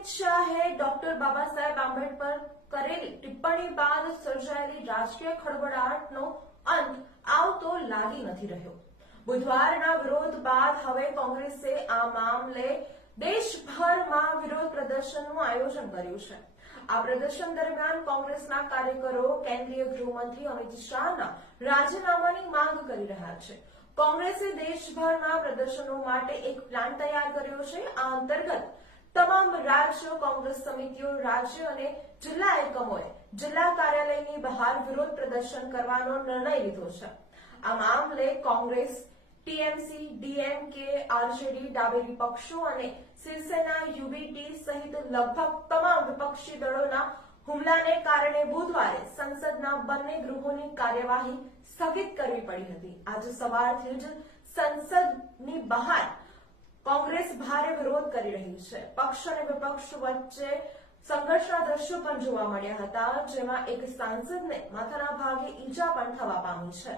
અમિત શાહે ડોક્ટર બાબા સાહેબ આંબેડકર કરેલી ટિપ્પણી બાદ સર્જાયેલી રાજકીય ખળભળાટનો અંત આવતો લાગી નથી રહ્યો. બુધવારના વિરોધ બાદ હવે કોંગ્રેસે આ મામલે દેશભરમાં વિરોધ પ્રદર્શનનું આયોજન કર્યું છે. આ પ્રદર્શન દરમિયાન કોંગ્રેસના કાર્યકરો કેન્દ્રીય ગૃહમંત્રી અમિત શાહના રાજીનામાની માંગ કરી રહ્યા છે. કોંગ્રેસે દેશભરના પ્રદર્શનો માટે એક પ્લાન તૈયાર કર્યો છે. આ અંતર્ગત તમામ રાજ્ય કોંગ્રેસ સમિતિઓ, રાજ્ય અને જિલ્લા એકમોએ જિલ્લા કાર્યાલયની બહાર વિરોધ પ્રદર્શન કરવાનો નિર્ણય લીધો છે. આ મામલે કોંગ્રેસ, ટીએમસી, ડીએમકે, આરજેડી, ડાબેરી પક્ષો અને શિવસેના, યુબીટી સહિત લગભગ તમામ વિપક્ષી દળોના હુમલાને કારણે બુધવારે સંસદના બંને ગૃહોની કાર્યવાહી સ્થગિત કરવી પડી હતી. આજે સવારથી જ સંસદની બહાર કોંગ્રેસ ભારે વિરોધ કરી રહી છે. પક્ષ અને વિપક્ષ વચ્ચે સંઘર્ષના દ્રશ્યો પણ જોવા મળ્યા હતા, જેમાં એક સાંસદને માથાના ભાગે ઈજા પણ થવા પામી છે.